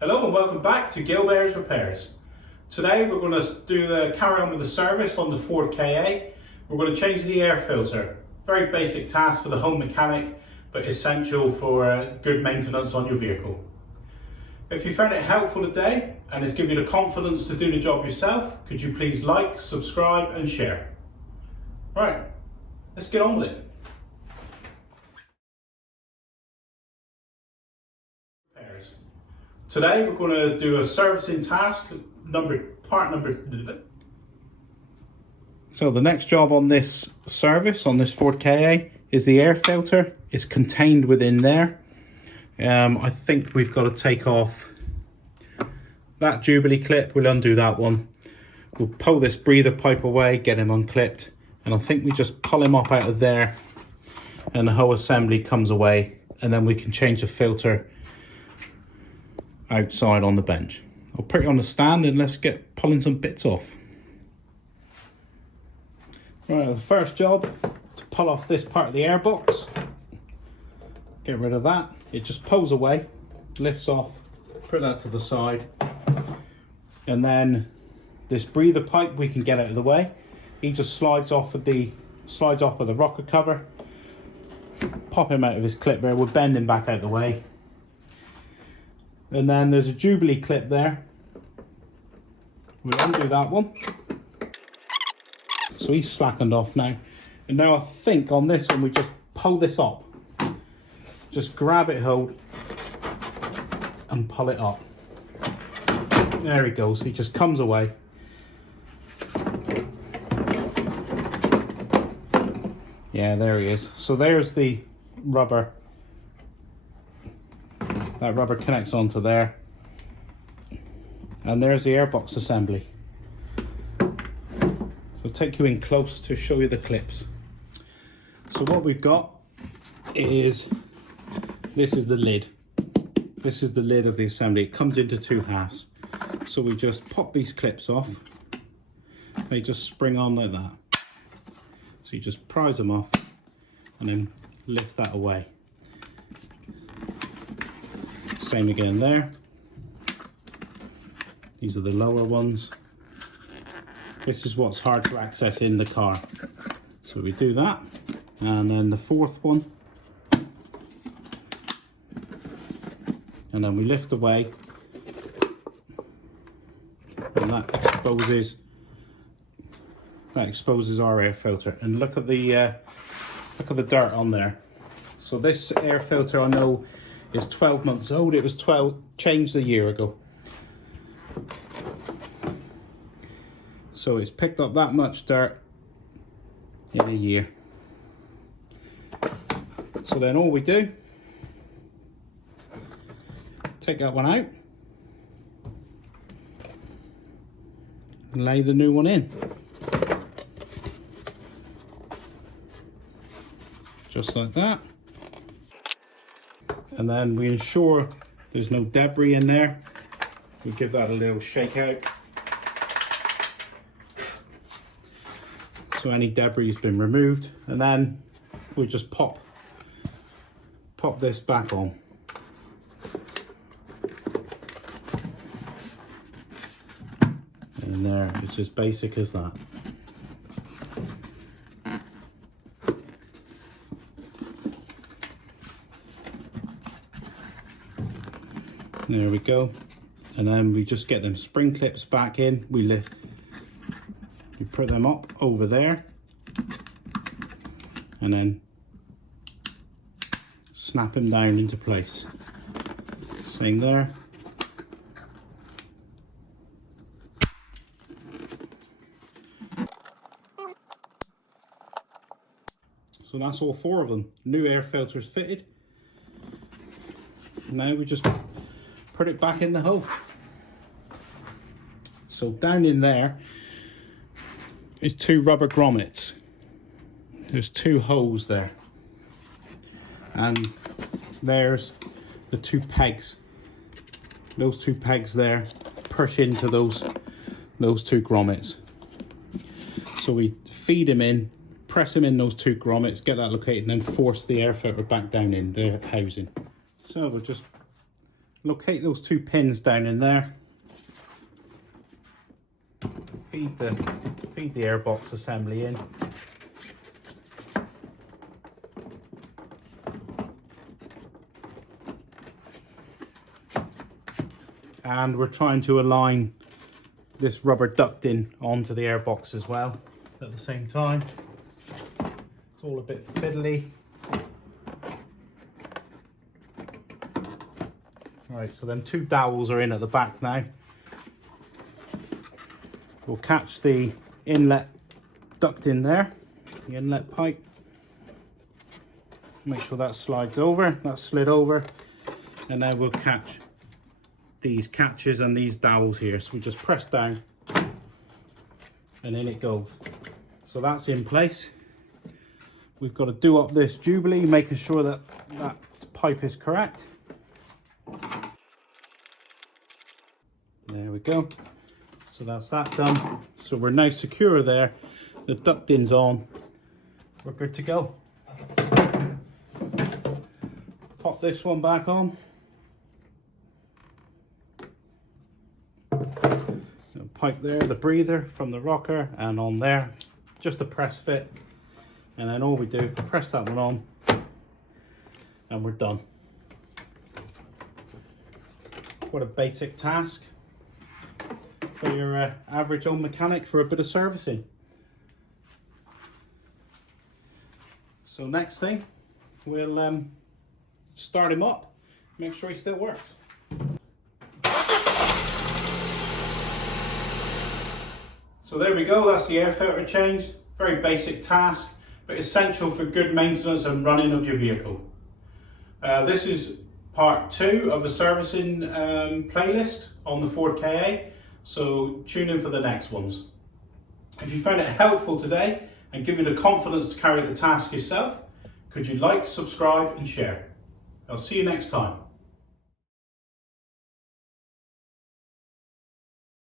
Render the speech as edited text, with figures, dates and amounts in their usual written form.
Hello and welcome back to Gilbert's Repairs. Today we're going to carry on with the service on the Ford Ka. We're going to change the air filter. Very basic task for the home mechanic, but essential for good maintenance on your vehicle. If you found it helpful today and it's given you the confidence to do the job yourself, could you please like, subscribe and share. Right, let's get on with it. Today we're going to do a servicing task, part number. So the next job on this service, on this Ford Ka, is the air filter. It's contained within there. I think we've got to take off that Jubilee clip. We'll undo that one. We'll pull this breather pipe away, get him unclipped, and I think we just pull him up out of there and the whole assembly comes away, and then we can change the filter outside on the bench. I'll put it on the stand and let's get pulling some bits off. Right, the first job, to pull off this part of the airbox. Get rid of that. It just pulls away, lifts off, put that to the side. And then this breather pipe we can get out of the way. He just slides off with the rocker cover. Pop him out of his clip there, we'll bend him back out of the way. And then there's a Jubilee clip there. We'll undo that one. So he's slackened off now. And now I think on this one we just pull this up. Just grab it hold and pull it up. There he goes, he just comes away. Yeah, there he is. So there's the rubber. That rubber connects onto there. And there's the airbox assembly. I'll take you in close to show you the clips. So what we've got is, this is the lid. This is the lid of the assembly. It comes into two halves. So we just pop these clips off. They just spring on like that. So you just prise them off and then lift that away. Same again there. These are the lower ones. This is what's hard to access in the car. So we do that. And then the fourth one. And then we lift away. And that exposes our air filter. And look at the dirt on there. So this air filter, I know, is 12 months old. It was changed a year ago. So it's picked up that much dirt in a year. So then all we do, take that one out and lay the new one in. Just like that. And then we ensure there's no debris in there. We give that a little shake out. So any debris has been removed. And then we just pop this back on. And there, it's as basic as that. There we go. And then we just get them spring clips back in. We put them up over there and then snap them down into place. Same there. So that's all four of them. New air filters fitted. Now we just put it back in the hole. So down in there is two rubber grommets. There's two holes there. And there's the two pegs. Those two pegs there push into those two grommets. So we feed them in, press them in those two grommets, get that located, and then force the air filter back down in the housing. So we'll just locate those two pins down in there. Feed the airbox assembly in. And we're trying to align this rubber ducting onto the airbox as well at the same time. It's all a bit fiddly. Right, so then two dowels are in at the back now. We'll catch the inlet duct in there, the inlet pipe. Make sure that slides over, that's slid over. And then we'll catch these catches and these dowels here. So we just press down and in it goes. So that's in place. We've got to do up this Jubilee, making sure that that pipe is correct. There we go. So that's that done. So we're now secure there. The ducting's on. We're good to go. Pop this one back on. Pipe there, the breather from the rocker, and on there, just a press fit. And then all we do, press that one on, and we're done. What a basic task for your average home mechanic for a bit of servicing. So next thing, we'll start him up, make sure he still works. So there we go, that's the air filter changed. Very basic task, but essential for good maintenance and running of your vehicle. This is part 2 of a servicing playlist on the Ford Ka, so tune in for the next ones. If you found it helpful today and give you the confidence to carry the task yourself, could you like, subscribe and share? I'll see you next time.